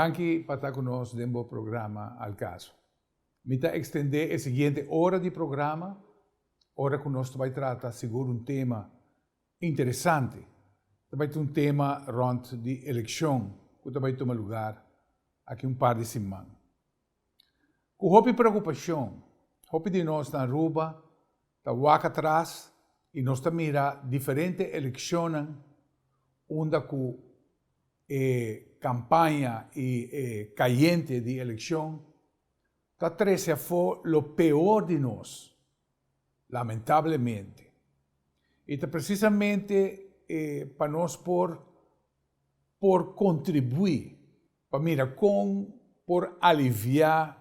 Danke por estar conosco no programa Al Caso. Mita extender a seguinte hora de programa, hora que nós vai tratar seguro um tema interessante. Vai ter um tema rond de eleição, que vai tomar lugar aqui par de semanas. Com houve preocupação, houve de nós na Aruba, da Waka atrás, e nós mira diferentes eleições, onde com campanha e caliente de eleição, está trece foi o pior de nós, lamentavelmente. E está precisamente para nós por contribuir, para mirar por aliviar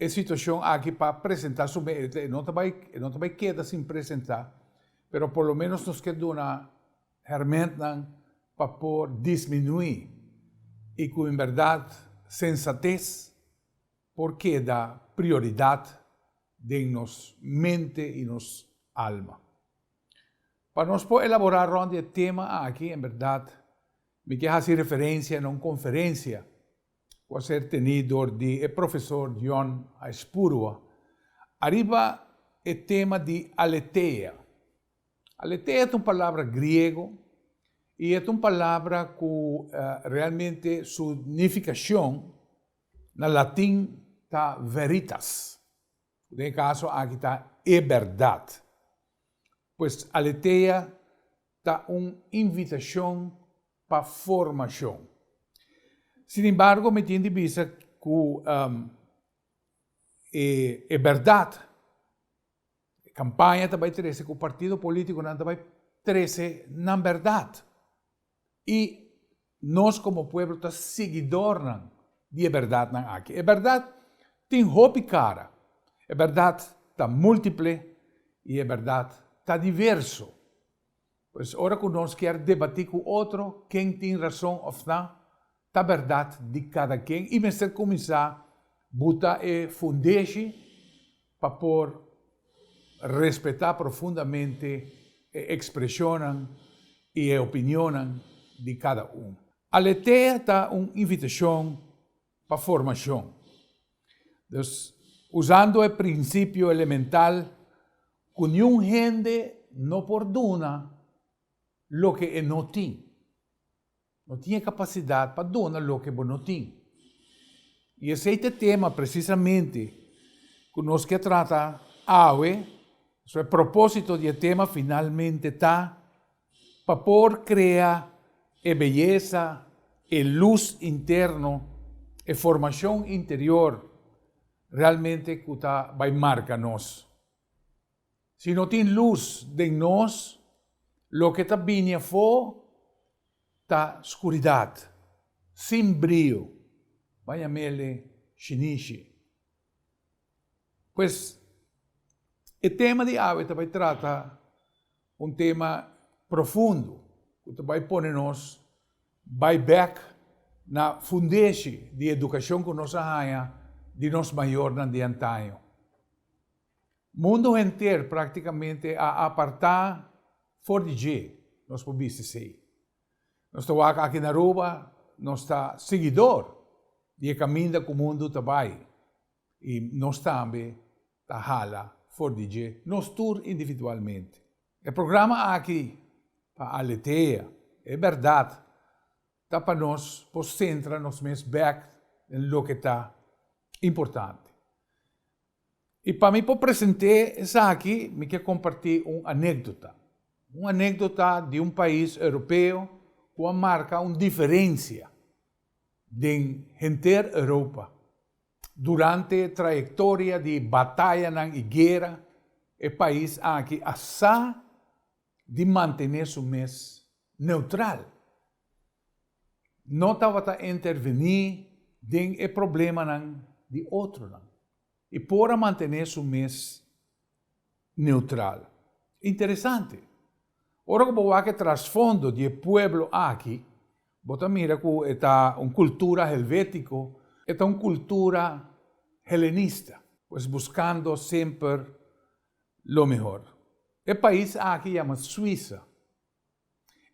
a situação aqui para apresentar, não vai quedar sem apresentar, mas por lo menos nos queda uma ferramenta para por diminuir e com em verdade sensatez, porque dá prioridade em nossa mente e nossa alma. Para nós poder elaborar o tema aqui, em verdade, me quero fazer referência a uma conferência que vai ser tenido de professor John Spurua. Arriba o tema de aletheia. Aletheia é uma palavra grego e é uma palavra que realmente sua significação na latim está veritas. No caso, aqui está é verdade. Pois aletheia está uma invitação para formação. Sin embargo, me tiene vista que é verdade. A campanha também trece, que o partido político também trece na verdade. E nós, como povo, estamos seguidores de verdade aqui. A verdade tem roupa cara. A verdade está múltiple e a verdade está diverso. Pois, ora que nós queremos debater com outro, quem tem razão ou não, a verdade de cada quem, e mesmo começar a botar e fundar-se para respeitar profundamente a expressão e a opinião de cada um. A aletheia está uma invitação para a formação. Então, usando o princípio elemental, que nenhum gente não perdona o que não tem. Não tinha capacidade para donar o que não tem. E esse é o tema, precisamente, que nós queremos tratar hoje. O propósito do tema, finalmente, está para criar a beleza, a luz interna, a formação interior, realmente que vai marcar nós. Se não tem luz de nós, o que está vindo fora, está escuridade, sem brilho. Vai a mele chinichi. Pois, o tema de hoje vai tratar um tema profundo, que vai pôr nós, vai back na fundeixe de educação que nós ganha de nós maior na de antanho. O mundo inteiro praticamente a apartar fora de G, nós podemos dizer. Nós estamos aqui na Aruba, nós estamos seguidor do caminho que o mundo vai. E nós também estamos fora de G, nós todos individualmente. O programa aqui, para a aletheia, é verdade, está para nós, para centrar nos meus back em lo que está importante. E para mim, para apresentar isso aqui, me quero compartilhar uma anécdota. Uma anécdota de um país europeu que marca uma diferença de gente Europa. Durante a trajetória de batalha e guerra, o país aqui asa de manter-se mês neutral. Não estava a intervenir em problema de outro. E por manter-se mês neutral. Interessante. Ora que vou aqui trasfondo do povo aqui, você mira que é uma cultura helvética, é uma cultura helenista, pues buscando sempre o melhor. O país aqui chama Suíça.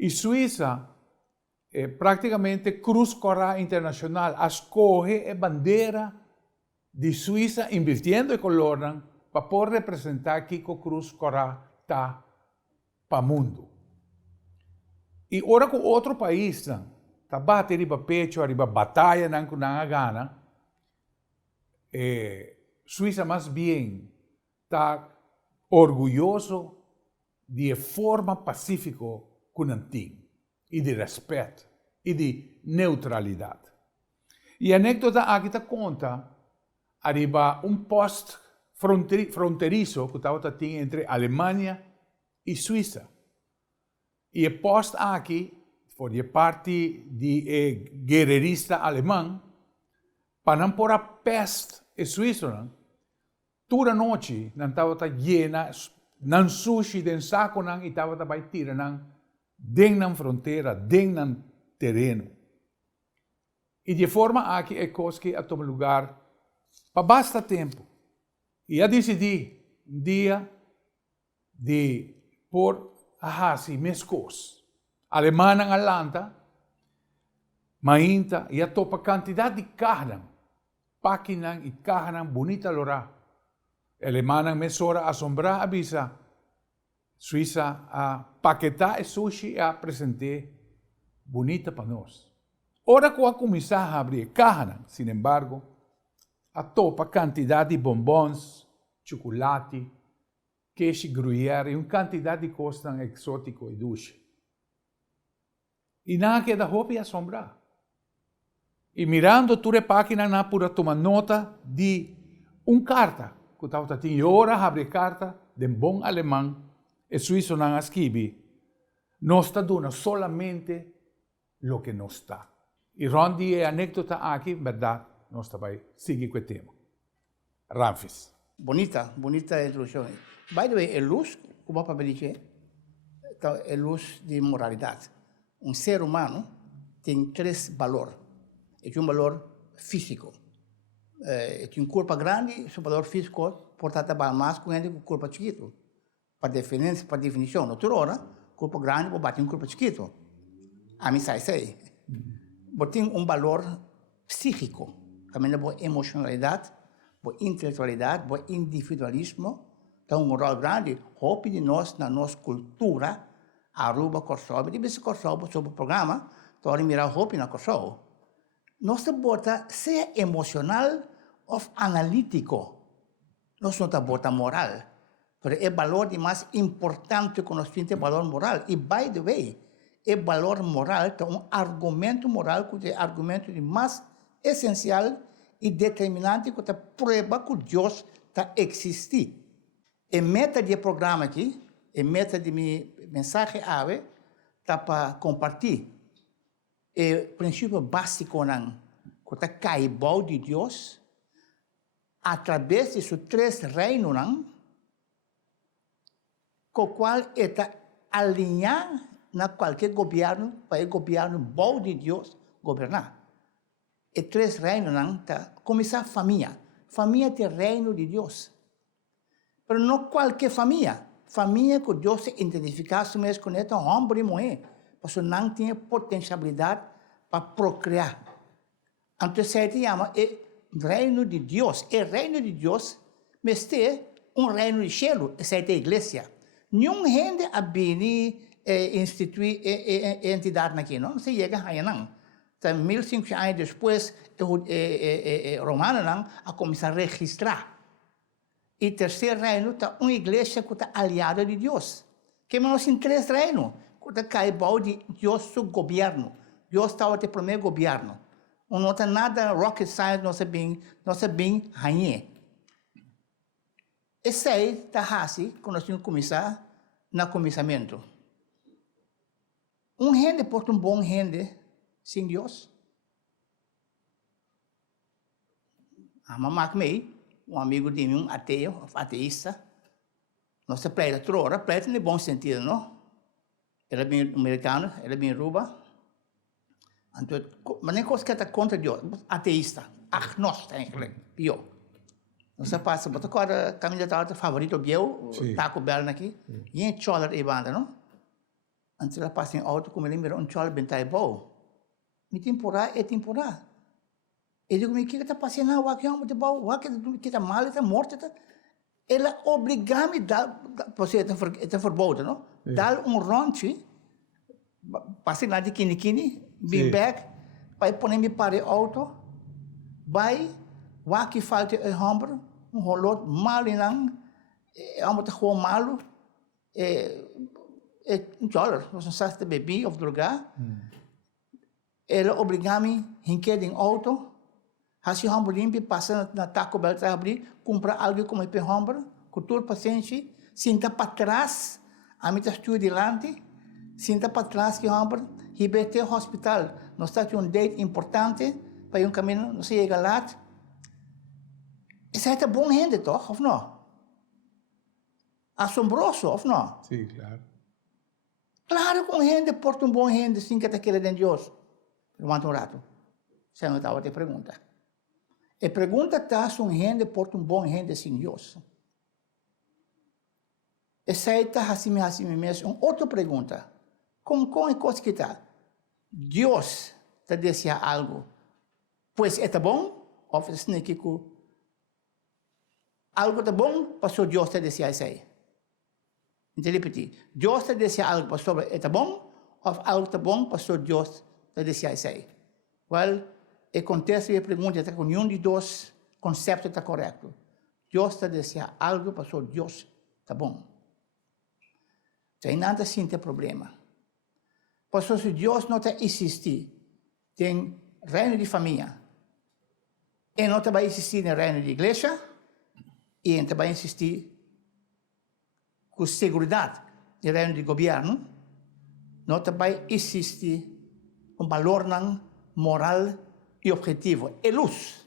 E Suíça praticamente Cruz Coral Internacional escoge a bandeira de Suíça, invirtiendo em color, para poder representar que a Cruz Coral está para o mundo. E ora com outro país, está batendo riba pecho, riba batalha, não gana, Suíça mais bem está orgulhoso de forma pacífica com o antigo, e de respeito, e de neutralidade. E a anedota aqui conta, arriba posto fronteiriço que estava entre Alemanha e Suíça. E o posto aqui foi parte de guerreirista alemão para não pôr a peste em Suíça. Toda noite não estava llena, não sushi, den saco, e estava também tirando dentro da fronteira, dentro do terreno. E de forma aqui é coisa que toma lugar para bastante tempo. E eu decidi um dia de pôr assim, minhas coisas. Alemã em Atlanta, mainta, e a topa quantidade de carne, páquina e carne bonita lora. Alemã em mesora assombrar avisa, Suíça a paquetar e sushi e apresentar bonita para nós. Ora que a começar a abrir carne, sin embargo, a topa quantidade de bombons, chocolate, queijo gruyère e uma quantidade de coisas tão exótico e doce. E nada queda roupa e assombrar. E mirando toda a página, na pura tomar nota de carta, que estava tendo hora abre carta de bom alemão, e suíço não escreve, não está dando solamente o que não está. E rondi a anedota aqui, verdade, nós também seguimos com o tema. Ramfis. Bonita introdução. By the way, a luz, como para dizer, é luz de moralidade. Um ser humano tem 3 valores. É um valor físico. É um corpo grande, um valor físico, portanto, vai mais com ele que o corpo chiquito. Para definição, na outra hora, corpo grande vai bater um corpo chiquito. A mim sai. Mas tem um valor psíquico. Também é boa emocionalidade, boa intelectualidade, boa individualismo. Então, um moral grande, roupa de nós, na nossa cultura, Aruba, Kosovo, e esse Kosovo, sobre o programa, então, mirar roupa na Kosovo. Nós bota ser emocional ou analítico. Nós não bota moral. Pero é valor de mais importante que nós temos, é valor moral. E, by the way, é valor moral, então, um argumento moral, que é o argumento de mais essencial e determinante, que é a prova que Deus está existindo. A meta do programa aqui, a meta de minha mensagem está para compartilhar o princípio básico que está caibal de Deus através de seus 3 reinos, com o qual está alinhado na qualquer governo para o governo bom de Deus governar. E 3 reinos está começar a família. Família é o reino de Deus. Mas não qualquer família. Família que Deus se identificasse mesmo com ela, homem e mulher. Porque não tem potencialidade para procriar. Então, se chama o reino de Deus. E o reino de Deus, mas é um reino de céu, essa é a igreja. Nenhum gente a vir instituir a entidade aqui, não se chega a não. Então, 1500 anos depois, o romano a começar a registrar. E o terceiro reino está uma igreja que está aliada de Deus. Que nós temos 3 reinos. Que está caibal de Deus seu governo. Deus está o primeiro governo. Não tem nada rocket science, não é bem rainha. Esse aí está assim, quando nós temos que começar no começamento. Um rende pode um bom rende sem Deus. A mamãe que um amigo de mim, um ateu, ateísta, nossa preta trora, preta no bom sentido, não? Ele é bem americano, ele é bem ruba. Então, mas nem coisa que está contra Deus, ateísta, agnóstico, pior. Você passa, bota agora candidato favorito meu, Taco Bell aqui, e em chola e banda, não? Antes ela passa em auto, como ele mira chola bem bom. Mi temporada é temporada. E digo, o que está passando? O que está mal, está morto. Ela obriga-me a dar, você está verboden, não? Dar rondje, passei lá de kini, bem back, vai pôr-me para o auto, vai, que falta ombro, rolot, mal lang, te gewoon malo, $1, was een zachte baby of droga. Ela obriga-me a ir em auto, als je handen limpo, passa na Taco Bell, compra algo como esse hambúrguer, com todo paciente, senta para trás, a mim está estudo delante, senta para trás que hambúrguer, e vai até o hospital. Nós está um date importante, para um caminho, não se chega lá. Isso é bom gente, toch? Ou não? Assombroso, ou não? Sim, claro. Claro que gente porta bom gente, sem que está querendo de Deus. Aguanta rato. Você não estava te pergunta. E pergunta está se gente porta bom gente sem Deus. Essa está assim mesmo. Outra pergunta. Com a coisa que está? Deus está dizendo algo. Pois é bom? Ou é assim que algo está bom, pastor Deus está dizendo isso aí. Então, repetir. Deus está dizendo algo, pastor, é bom? Ou algo está bom, pastor Deus está dizendo isso aí. Well, e acontece a pergunta, está com nenhum de dois conceitos está correto. Deus está dizendo algo, pastor Deus está bom. Tem nada assim tem problema. Pastor, se Deus não está existir, tem reino de família, e não vai existir no reino de igreja, e não vai existir com segurança no reino de governo, não vai existir valor moral e objetivo. É luz.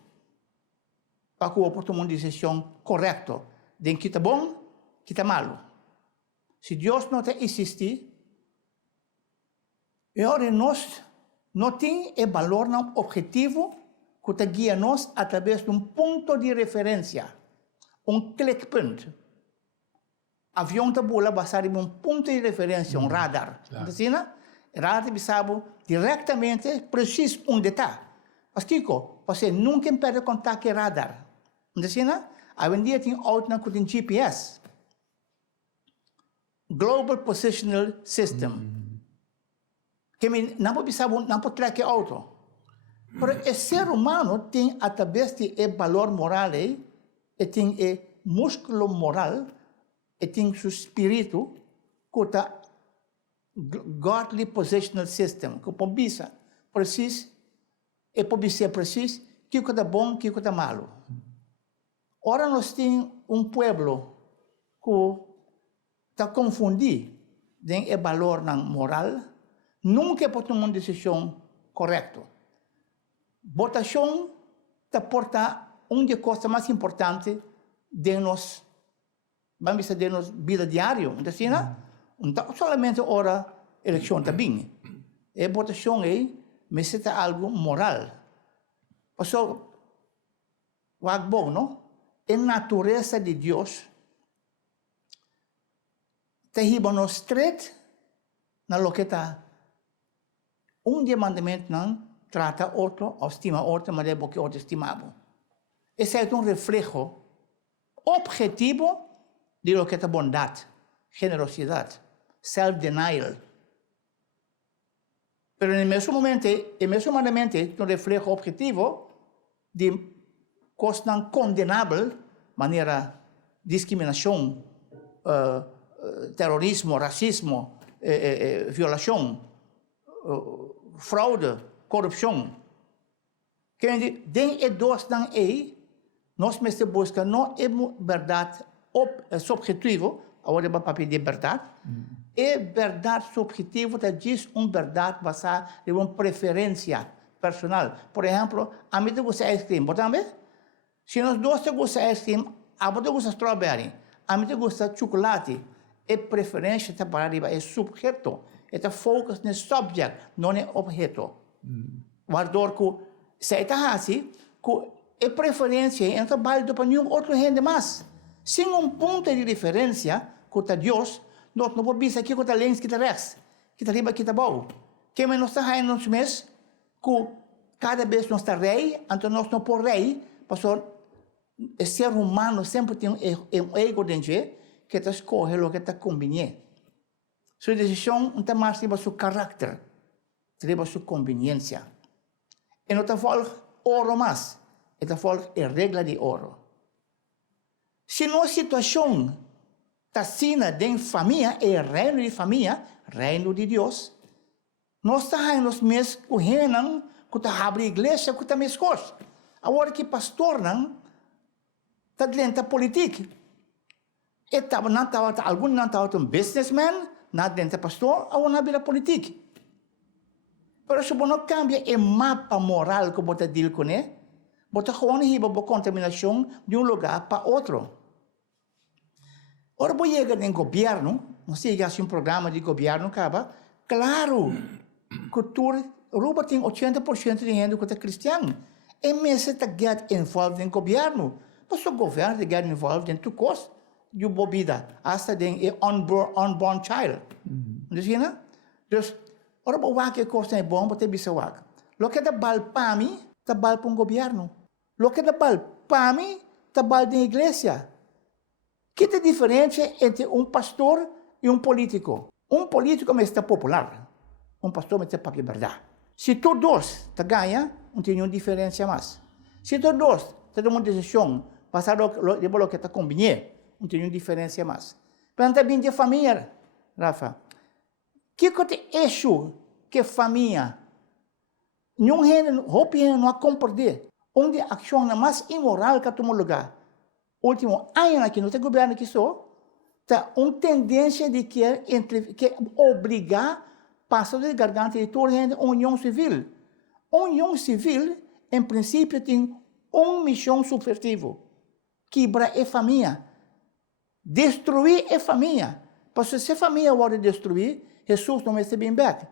Para que o portar uma decisão correta de que está bom, que está malo. Se Deus não existir, e agora nós não temos o valor objetivo que te guia nós através de um ponto de referência, clickpunt. Avião está bola basado em um ponto de referência, radar. Claro. Assim, radar sabe diretamente, preciso onde está. Mas Kiko, você nunca perde contato com radar. Assim, hoje em dia tem auto com GPS. Global Positional System. Que não pode saber, não pode trazer auto. Mas o ser humano tem, através de valor moral, e tem o músculo moral, e tem seu espírito, que está Godly Positional System, que pode ser preciso, e pode ser preciso, que é bom, que é malo. Ora, nós temos povo que está confundido com o valor moral, nunca pode tomar uma decisão correta. Votação te porta uma das coisas mais importantes de nós, vamos dizer, de nossa vida diária. Não somente ora eleição também. A votação é algo moral. Pastor, o bom, não? A natureza de Deus te riba nos estreito na lo que está mandamento não trata outro, ou estima outro, mas é porque outro estimado. Esse é reflejo objetivo de lo que é bondade, generosidade, self-denial. Pero no mesmo momento, mandamento é reflejo objetivo de coisas não condenáveis, maneira discriminação, terrorismo, racismo, violação, fraude, corrupção. Que den dois não nós mesmos buscamos não é verdade subjetivo, agora é para pedir verdade, é verdade subjetiva que diz uma verdade baseada em uma preferência personal. Por exemplo, a mim te gusta ice cream, portanto, se nós dois te gusta ice cream, a mim te gusta strawberry, a mim te gusta chocolate, é preferência para arriba, é subjeto, é foco no subject, não no objeto. Guardor que se está assim, que é preferência, então válido para nenhum outro gente mais. Sem um ponto de referência, que está Deus, nós não podemos dizer que está lens, que está rex, que está riba, que está bom. Que nós está aí nos meses, que cada vez nós está rei, então nós não por rei, pastor, o ser humano sempre tem um ego dentro que está escolhe o que está conveniente. Sua decisão não está mais sobre seu caráter, sobre sua conveniência. E não está falando ouro mais, está falando a regra de ouro. Se nossa situação está sina dentro da família, é reino de família, reino de Deus, nós estamos mesmos com renan, que está abrindo igreja, que está mesmo coisa. Agora que pastor não está dentro da política. Algum não estava um businessman, não dentro da pastor, ou não vira política. Mas se você não cambia o mapa moral que você deal com ele, você gewoon hiba a contaminação de um lugar para outro. Ora, você chega no governo, não sei se um programa de governo acaba, claro, que tu Ruba tem 80% de gente que é cristã. E mesmo está get involved em governo. Mas o governo está get involved em tudo coisa de bebida, hasta em unborn child. Entende? Então, ora, o que coisa é bom, você bisa wak. Lo que é bal para mim, está bal para um governo. Lo que é bal para mim, está bal da igreja. Que é a diferença entre um pastor e um político? Um político está popular. Um pastor está para a verdade. Se todos dois ganham, não tem nenhuma diferença mais. Se todos dois tomam uma decisão, passar o que está conveniente, não tem nenhuma diferença mais. Mas também de família, Rafa. Que é isso que família? Nenhum gente não compreende. Onde a ação mais imoral que toma lugar. Último ano aqui, não tem governo que só, tá uma tendência de que obrigar passa de garganta de toda gente a união civil. União civil, em princípio, tem uma missão subversiva. Quebrar a família. Destruir a família. Porque se a família for destruir, Jesus não vai ser bem back.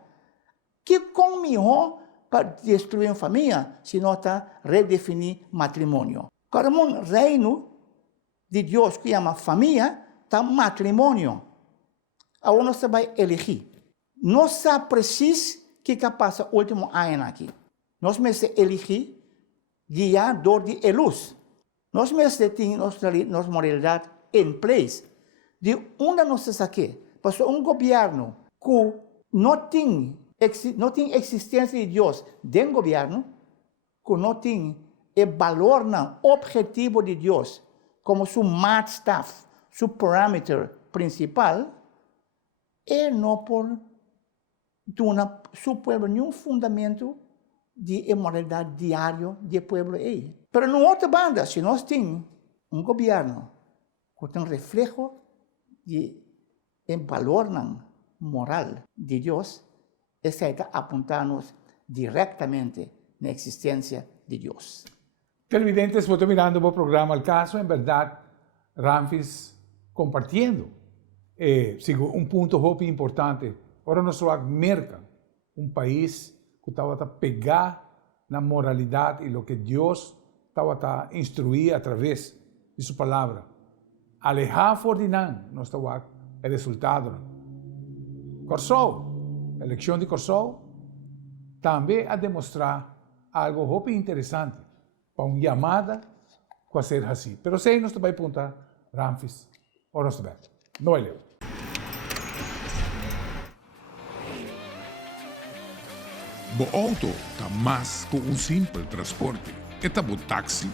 Que como para destruir a família, se não está redefinir matrimônio. Cada um reino de Deus que chama família, está matrimônio. Agora nós vai elegir. Nós sabemos preciso que passa o último ano aqui. Nós vamos elegir guiador de luz. Nós vamos ter nossa moralidade em place. De onde nós estamos aqui? Porque um governo que não tem existência de Deus dentro do governo, que não tem o valor, o objetivo de Deus, como seu maatstaf, seu parâmetro principal, é não por seu povo nenhum fundamento de moralidade diária do povo. Mas, na outra banda, se nós temos um governo que tem reflexo de valor moral de Deus, isso está apontando-nos diretamente na existência de Deus. Televidentes, estou mirando o programa El Caso, en verdad, Ramfis compartiendo um ponto muito importante. Agora nós somos merca, país que estava a pegar na moralidade e o que Deus estava a instruir através de sua palavra. Alejar fordinan, nós estava o resultado. Corsou, a eleição de Corsou, também a demonstrar algo muito interessante para uma chamada a ser assim. Pero sei, nós vai apontar, Ramfis, ou nós vai. Não é leu. Bo auto está mais que simples transporte. Está bo táxi,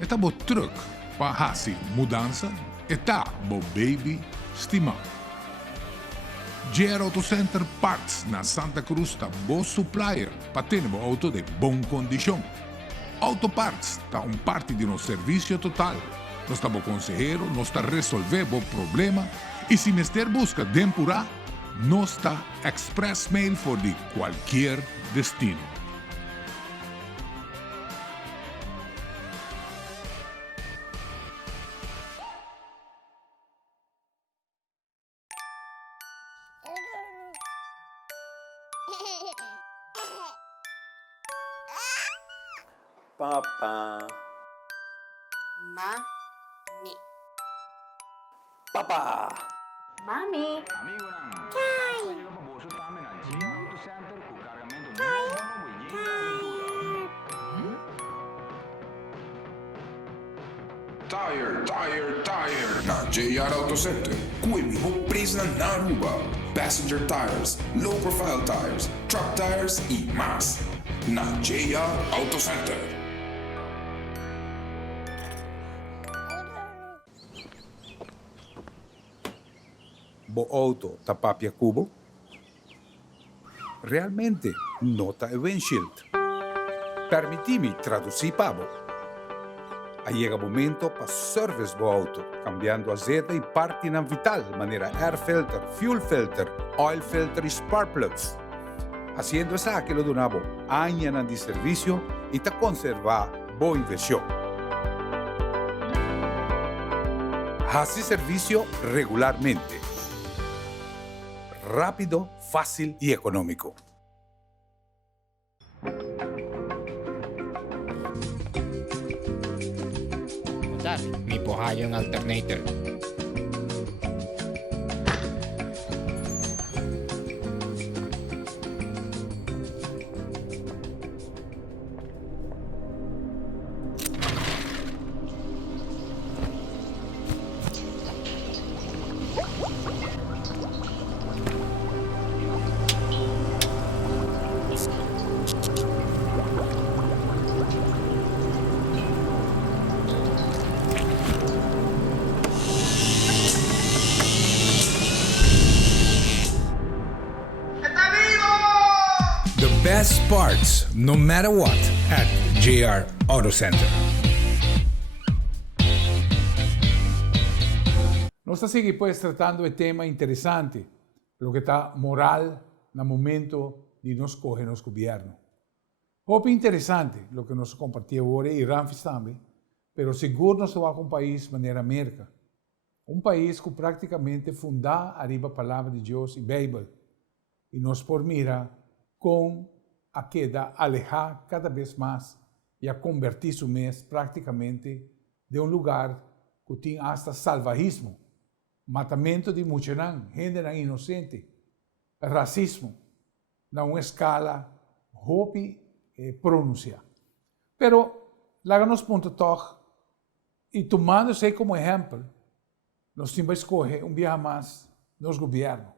está bo truck para fazer mudança, está bo baby estimado. GR Auto Center Parts na Santa Cruz está bo supplier para ter bo auto de boa condição. Auto Parts está parte de nosso serviço total. Nós está bo consejero, nós está resolver bo problema e se mister busca tempura, nós está express mail for de qualquer destino. Papa. Mami. Papa. Mami. Kai. Kai. Kai. Tire. Na JR Auto Center, kuwi mo preço na Naruba. Passenger tires, low profile tires, truck tires e mais. Na JR Auto Center. Bo auto tapapia cubo? Realmente nota e windshield. Permitimi traduzir pabo. Llega momento para service bo auto, cambiando azeite e parti nan vital, maneira air filter, fuel filter, oil filter e spark plugs. Haciendo esa que lo donavo años de servicio y te conserva bo inversión. Hace servicio regularmente. Rápido, fácil y económico. Mi pohayo ng alternator. The best parts, no matter what, at JR Auto Center. Nós estamos pues tratando de tema interessante, lo que está moral no momento de nos coger nos governo. Pouco interessante lo que nós compartimos agora e Ramfis também, pero seguro nós estamos com um país maneira América. Um país que praticamente funda arriba a palavra de Deus e Bíblia. E nós por mira com a queda alejar cada vez mais e a convertir-se mês praticamente de um lugar que tem hasta salvajismo, matamento de muitos gente inocente, racismo, na uma escala hopi pronunciar. Pero lá nos ponto toch e tomando-se como exemplo, nós temos que escolher dia mais nos governo.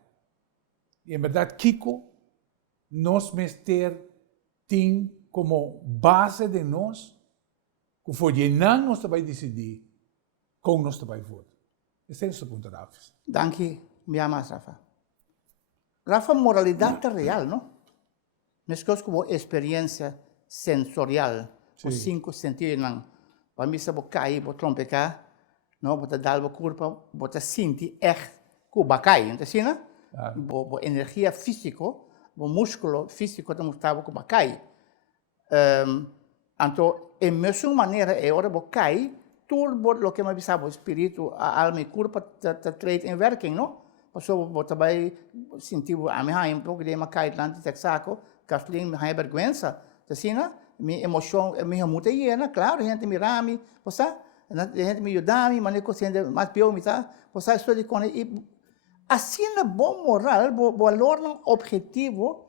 E em verdade, Kiko nos mester tem como base de nós que foi não nós vai decidir como nós vai votar. Esse é o ponto, Rafa. Danke, me amas, Rafa. Rafa, moralidade real, não? Nós temos como experiência sensorial, os 5 sentidos, não? Para mim, se você cair, você trompecar, não? Você dar a curva, você sentir echt que você cai, não é assim, não? A energia física, o músculo físico da mostava como cai. Então, em mesma maneira, é hora que cai, tudo o que me avisava, o espírito, a alma e corpo, está trade em working, não? Passou, você vai sentir a minha pouco de uma cai lá de Texaco, Kathleen, minha vergonha, assim, não? Minha emoção, minha muita hiena, claro, a gente me rame, você, a gente me ajuda, mas não consigo mais pior, você estou de com assim é bom moral, bom valor objetivo,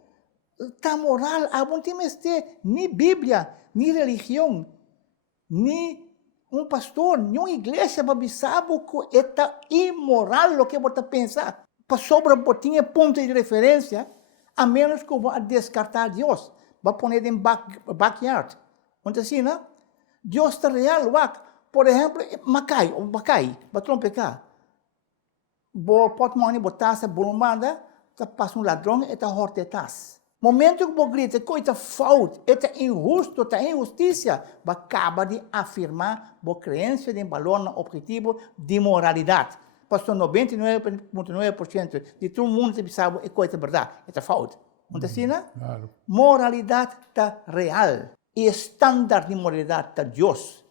tá moral, a bom time este nem Bíblia, nem religião, nem pastor, nem uma igreja para saber que é imoral o que você pensa. Para sobre botinha ponto de referência, a menos que vá descartar Deus, vai pôr em backyard. Onde assim, né? Deus está real, por exemplo, Macai, vai trompecar. Bo portmone botasse bolumanda, tá passa ladrão e tá hortetas. Momento que bo grita coisa falta, é injusto, tá injustiça, acaba de afirmar bo crença de valor objetivo de moralidade. Pastor 99,9% de todo mundo sabe é coisa verdade, é falta. Não assim, né? Claro. Moralidade tá real e estándar de moralidade tá Deus.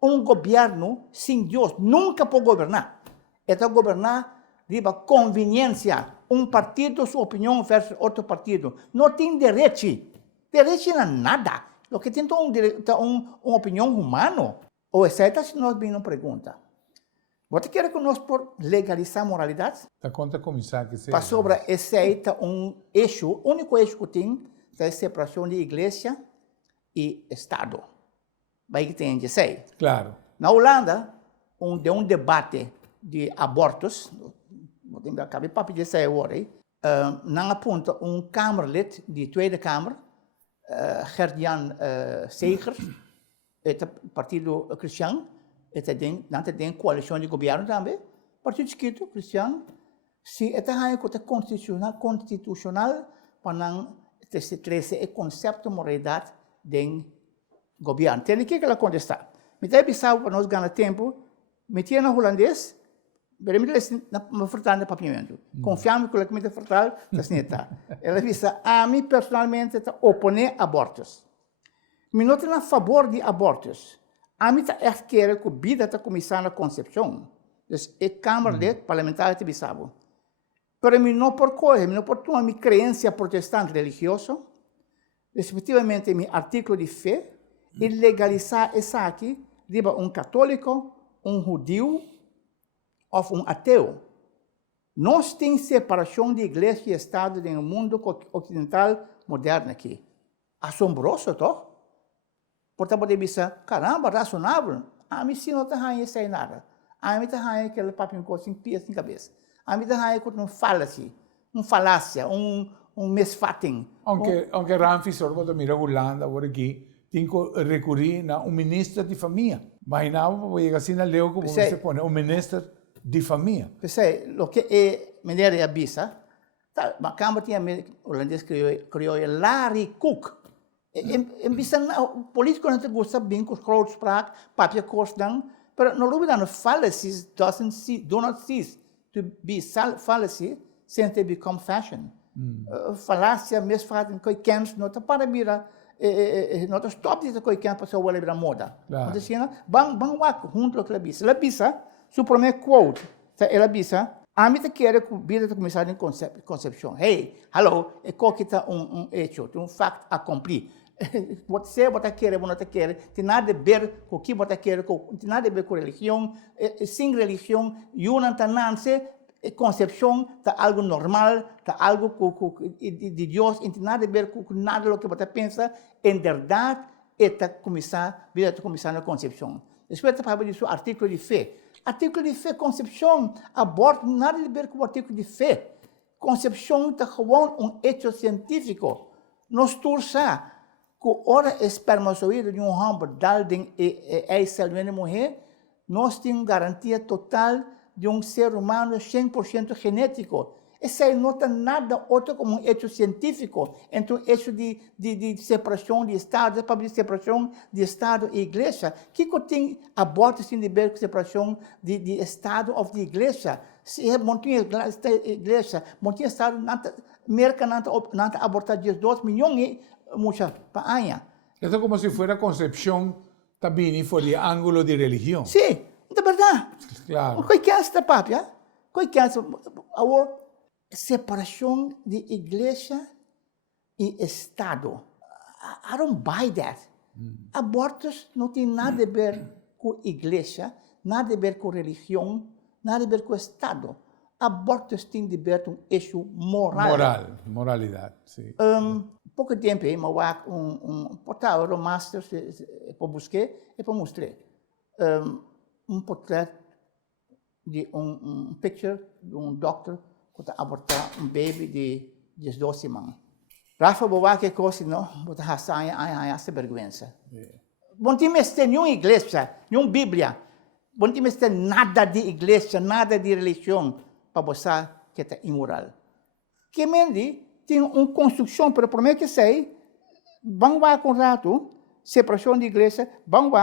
Governo sem Deus nunca pode governar. É governar riba conveniência, partido, sua opinião versus outro partido. Não tem direito. Direito não é nada. O que tem uma opinião humana. Ou exceto se nós bem não pergunta. Você quer que nós legalizar a moralidade? Tá conta começar que seja. Para sobre esse eixo, o único eixo que tem é a separação de igreja e Estado. Vai que tem de sei. Claro. Na Holanda, de um debate de abortos, vou ter acabei para pedir essa agora, não aponta Kamerlid de Tweede Kamer, Gert-Jan Segers, het Partido Cristão, não tem coalição de governo também, Partido Esquerdo Cristão, se é constitucional para não ter o conceito de moralidade do governo. Tem que ela contestar. Me tem pensado para nós ganhar tempo, me tinha no holandês, veremos na fortal de papiamento. Confiamos que o que me fortal da sneta. Ela disse, a mim personalmente opone abortos. Me não tenho a favor de abortos. A mim quer que a vida está começando a concepção. Então, a Câmara de Parlamentar de Bissau. Pero não por coisa, não por tua minha crença protestante religiosa, respectivamente meu artigo de fé, e legalizar isso aqui, diba católico, judeu ou ateu. Nós temos separação de igreja e Estado no mundo ocidental moderno aqui. Assombroso, toch? Portanto, pode dizer, caramba, razonável. A mim sim não tem nada. A mim tem aquele papinho sem pés sem cabeça. A mim tem uma falácia, misfatting. Aunque Ramfi sorbo mira Holanda, agora aqui, tem que recorrer a ministro de família. Imaginava, porque chega assim na lei, como você põe, ministro de família. Pensei, o que é maneira avisa, a Câmara tinha holandês criou Larry Cook. O político não gosta bem com os grootspraak, papia kostdang, mas não lupa dan fallacies do not cease to be fallacy since they become fashion. Falácia, misfatting, que kens, não está para mira, não está stop de que kens para ser o moda. Então, bang wak junto com a bisa. A bisa, seu primeiro quote, ela bisa, a mim te quer que a vida começar em concepção. Hey, hello, é que está hecho, fact accompli. Você quer, você quer, tem nada a ver com o que você quer, tem nada a ver com religião, sem religião, uma tanância, concepção de algo normal, de algo de Deus, não tem nada a ver com nada do que você pensa, em verdade, está começar, vida está começando a concepção. Depois, para falar disso, artigo de fé. Artigo de fé, concepção, aborto, nada a ver com o artigo de fé. Concepção é gewoon hecho científico. Nós torçamos que ora espermatozoide de homem daldem e célula de uma mulher, nós temos garantia total de ser humano 100% genético. Esse não tem nada outro como hecho científico. Então, hecho de separação de Estado, de separação de Estado e Igreja. O que tem aborto sem ver com separação de Estado ou de Igreja? Se é montinha Igreja, montinha Estado, América não abortar 2 milhões mucha paña. Esto es como si fuera concepción también por el ángulo de religión. Sí, de verdad. Claro. ¿Qué es esta papia? ¿Qué es la separación de iglesia y Estado? I don't buy that. Abortos no tienen nada a ver con iglesia, nada a ver con religión, nada a ver con Estado. Abortos tienen a ver con un hecho moral. Moralidad, sí. Pouco tempo, eu portal, um master, para buscar e para mostrar portrait de picture de doctor que está abortar baby de 12 semanas. Rafa, boa que coisa não, botar raçanha, essa vergonha. Bom time tem nenhuma igreja, nenhuma Bíblia, bom time tem nada de igreja, nada de religião para mostrar que é imoral. Que mendi tem uma construção, para primeiro que sei, vamos com rato, separação de igreja, vamos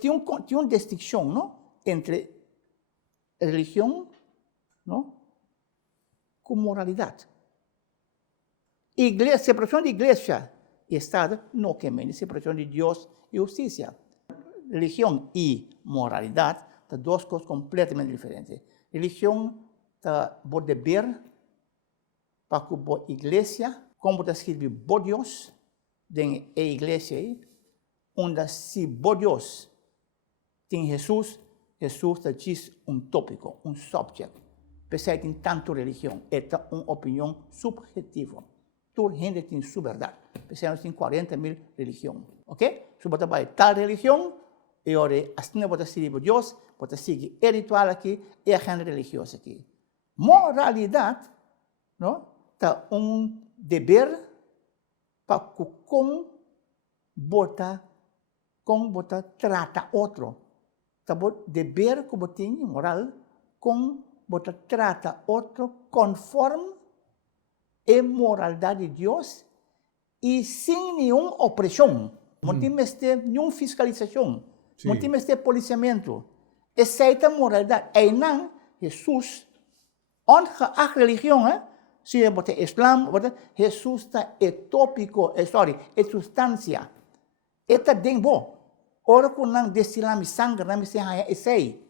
tem uma distinção, não, entre religião, não, com moralidade. Igreja, separação de igreja e Estado não queima, separação de Deus e justiça. Religião e moralidade são duas coisas completamente diferentes. Religião está o dever para que a igreja, como está escrito, por Deus, tem a igreja aí, onde se por Deus tem Jesus diz tópico, subject. Pensei que tem tanto religião, é uma opinião subjetiva. Toda gente tem sua verdade. Pensei que tem 40 mil religiões, ok? Se você vai tal religião, E ora, assim não pode seguir por Deus, pode seguir o ritual aqui e a agenda religiosa aqui. Moralidade, não? Tá dever para com bota trata outro. Tá dever que botem moral com bota trata outro conforme a moralidade de Deus e sem nenhuma opressão. Não tem nenhuma fiscalização. Sim. Não tem policiamento. Aceita a moralidade. E não, Jesus, ongeacht religião, se é botar Islam, Jesus está tópico, é substância. Eta ding bo. Ora ko nang destilami sangue na misiha esei.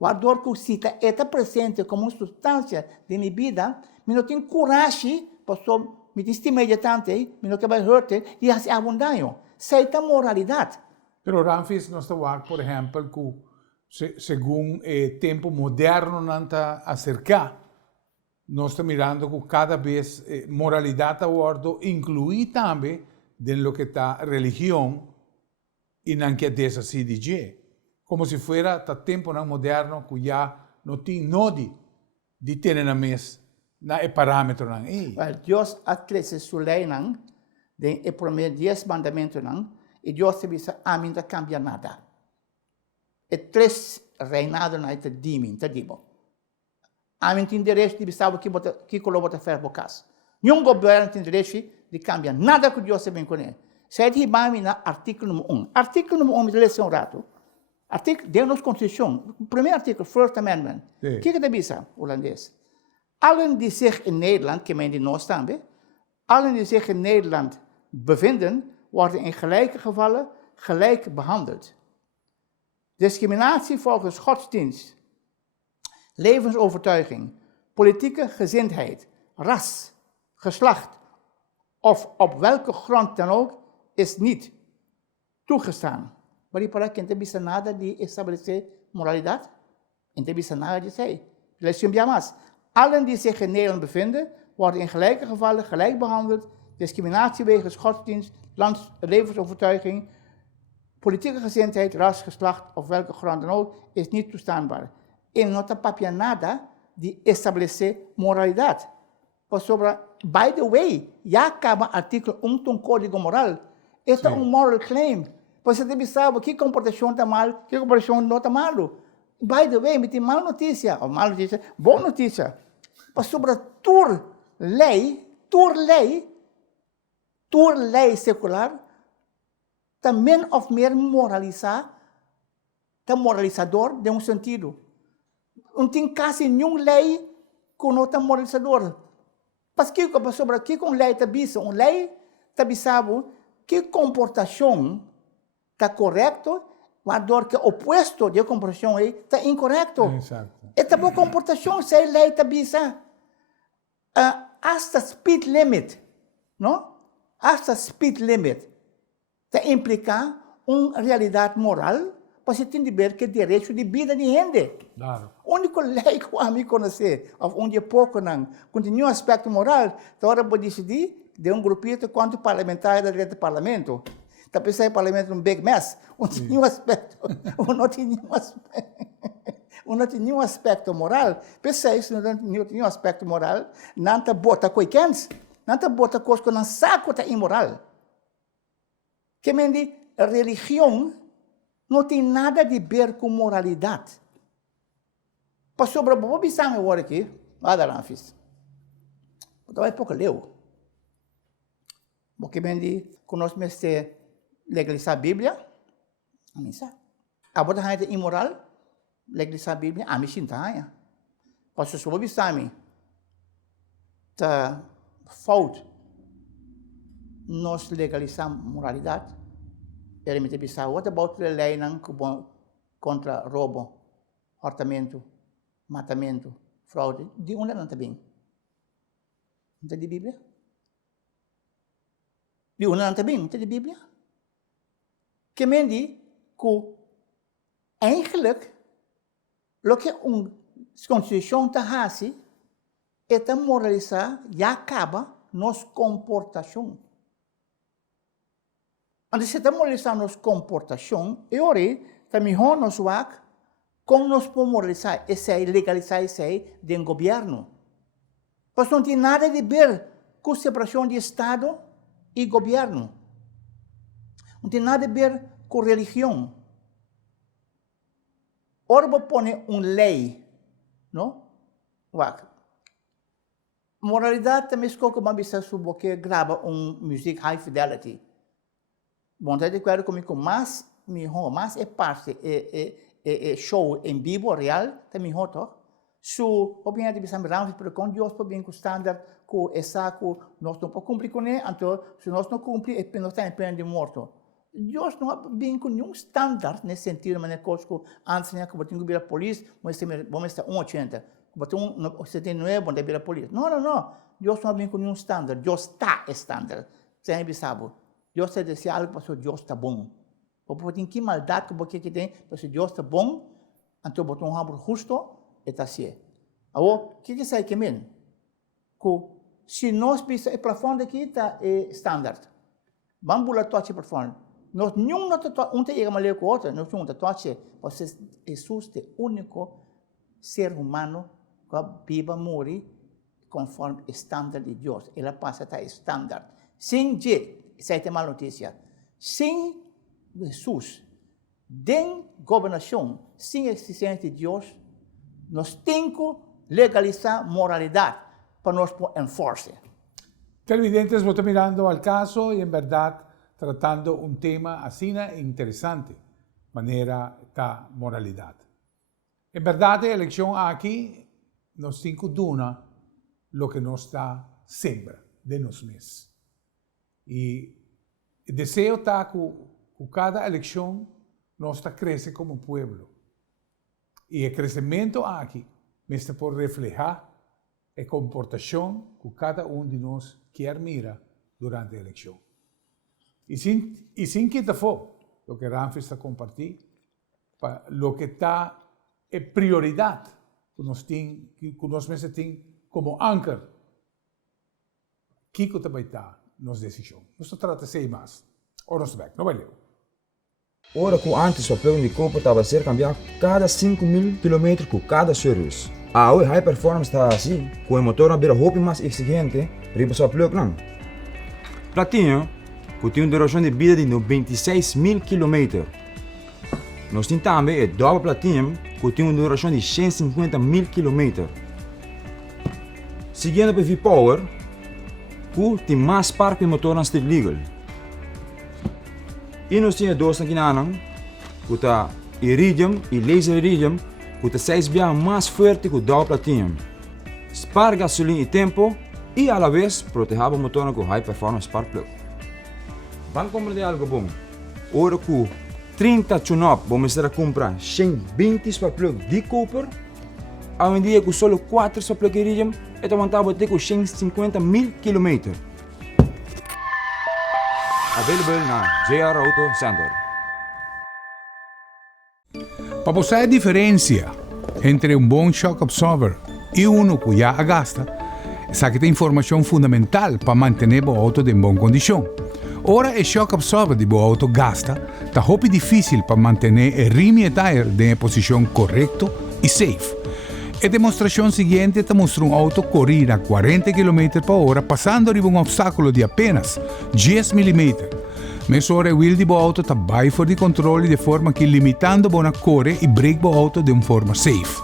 Wador ko sita eta presente como substância de minha vida, me não tem coragem, passou me estima imediatamente, me não quer hurte e assim abundanho. Seita moralidade. Pero Ramfis nos está por ejemplo, que según el tiempo moderno nanta acerca, nos está mirando que cada vez moralidad a bordo incluye también de lo que está religión y no que es así de como si fuera ta tiempo moderno que ya no tiene nodi de tener na mes na e parámetro nang Well, Dios atrese su lei nang, de e primeiro 10 mandamentos nang, e Deus se bisa amin da cambia nada. E 3 reinado na ita dimin, ta dibo. Amin tem direito de bisa que colobota fer bocas. Nenhum governo tem direito de cambiar nada que Deus se bem com ele. Sai de bami na artigo número 1. Artigo número 1 me lê um rato. Artigo de nossa Constituição, o primeiro artigo, First Amendment. O que é de bisa, holandês? Allen die zich in Nederland, que men die nós também, allen die zich in Nederland bevinden, worden in gelijke gevallen gelijk behandeld. Discriminatie volgens godsdienst, levensovertuiging, politieke gezindheid, ras, geslacht of op welke grond dan ook is niet toegestaan. Maar die para quem tem nada de estabelecer moralidade, não tem nada de ser. Lees mais. Allen die zich in Nederland bevinden, worden in gelijke gevallen gelijk behandeld. Discriminatie wegens godsdienst, levensovertuiging, politieke gezindheid, ras, geslacht of welke grond dan ook is niet toestaanbaar. En nota papia nada de estabelecer moralidade. By the way, já acaba artigo 1 do Código Moral. Este é moral claim. Você deve saber que comportação está mal, que comportação não está mal. By the way, me tem mal notícia, boa notícia. Sobre tua lei secular, também of meer moralizador de sentido. Não tem quase nenhuma lei que não está moralizador. Porque sobre que com lei está bisa, lei está bisado que comportação está correto, mas que o oposto de comportação está incorreto. Exato. Esta boa comportação, se a lei está bisa, hasta speed limit, não? Hasta speed limit, está implica uma realidade moral, para você entender que é direito de vida de gente. Claro. A única lei que a mim conhecer, onde é pouco não, continua aspecto moral, então agora vou decidir de grupito quanto parlamentar do parlamento. Está pensando que o parlamento é big mess, não tem nenhum aspecto, não tem nenhum aspecto moral. Pensei isso, não tem nenhum aspecto moral, não está bota coisas, não está bota coisas que não saco está imoral. Que mende a religião não tem nada a ver com moralidade. Para sobre a boa visão agora aqui, lá da Ramfis. Então é pouco leu. Porque mende conosco mestre legalizar a Bíblia, a missa. A boa é imoral, legalizar a Bíblia, a missa não. Porque sobre a visão tá falta nós legalizar moralidade. Ele me disse, what about the lei contra roubo, hurtamento, matamento, fraude? De onde não está bem? Não está de Bíblia? De onde não está bem? Não está de Bíblia? Que me diz que, eigenlijk, o que uma Constituição está fazendo, é moralizar e acaba nossa comportação. Quando você está moralizando nossa comportação, eu Também nós wak, como nós podemos realizar esse legalizar esse do governo. Pois não tem nada a ver com separação de Estado e governo. Não tem nada a ver com religião. Ora, vou pôr uma lei, não? Wak. Moralidade também é como uma pessoa que grava música high fidelity. Bom, está de acordo comigo, mas é parte, show em vivo, real, também é. So, obviamente, nós precisamos de com Deus, para bem com o standard, com essa, com nós não podemos cumprir com ele, então, se nós não cumprimos, nós estamos em pena de morte. Deus não tem bem com nenhum standard nesse sentido, mas coisa que antes, né, que eu tinha a polícia, vamos estar 1,80. Quando eu 79, vamos ter a polícia. Não. Deus não tem bem com nenhum standard. Deus está standard. Você sabe. Deus está dizendo algo para Deus está bom. Porque tem que maldade que tem, porque Deus está bom, então botar um rabo justo, está assim. Agora, o que sai que men? Se nós pensamos, para fora aqui está standard. Vamos pular toque para fora. Nós não chega a ler com o outro, nós não toque, porque Jesus é o único ser humano que vive morrer conforme o standard de Deus. Ele passa a standard. Sem jeito, essa é a má notícia. Sem Jesus, de governação, sem a existência de Deus, nós temos que legalizar moralidade para nós enforcer. Televidentes, vos estoy mirando al caso y en verdad tratando un tema así interesante, manera de moralidad. En verdad, la elección aquí nos duna lo que nos da sembra de nos mismos. Y el deseo está que cada elección nos crece como pueblo. Y el crecimiento aquí me está por reflejar la comportación que cada uno de nosotros quiere mirar durante la elección. Y sin que te fue, lo que Ramfi está compartiendo, lo que está en prioridad que nos tenemos como anchor, ¿qué te va a dar nuestra decisión? No se trata de ser más. O nos ve, no vale. Ora que antes o plug de copo estava a ser cambiado cada 5.000 km com cada serviço. A hoje High Performance está assim, com o motor a beira roupa mais exigente, riba sua plug não. Platinum, que tem uma duração de vida de 96.000 km. Nós temos também o Double Platinum, que tem uma duração de 150.000 km. Seguindo para V-Power, que tem mais parque de motor na Street Legal. E nós temos dois aqui na Anang, que está Iridium e Laser Iridium, que está 6 vezes mais forte que o Double Platinum. Spara gasolina e tempo e, à vez, proteger o motor com High Performance Spark Plug. Vamos comprar algo bom. Ora que 30 tune-up vamos estar a comprar 120 Spark Plug de copper, ao dia com só 4 Spark Plug Iridium, e estamos a bater com 150.000 km. Available na JR Auto Center. Para você a diferença entre um bom shock absorber e um que já gasta, essa que tem informação fundamental para manter o auto em boa condição. Ora, o shock absorber de o auto gasta está muito difícil para manter o rim e tire em posição correta e safe. A demonstração seguinte te mostra auto correr a 40 km/h passando por obstáculo de apenas 10 mm. Mas ora o wheel de auto está bem fora de controle de forma que limitando a correr e break o auto de uma forma safe.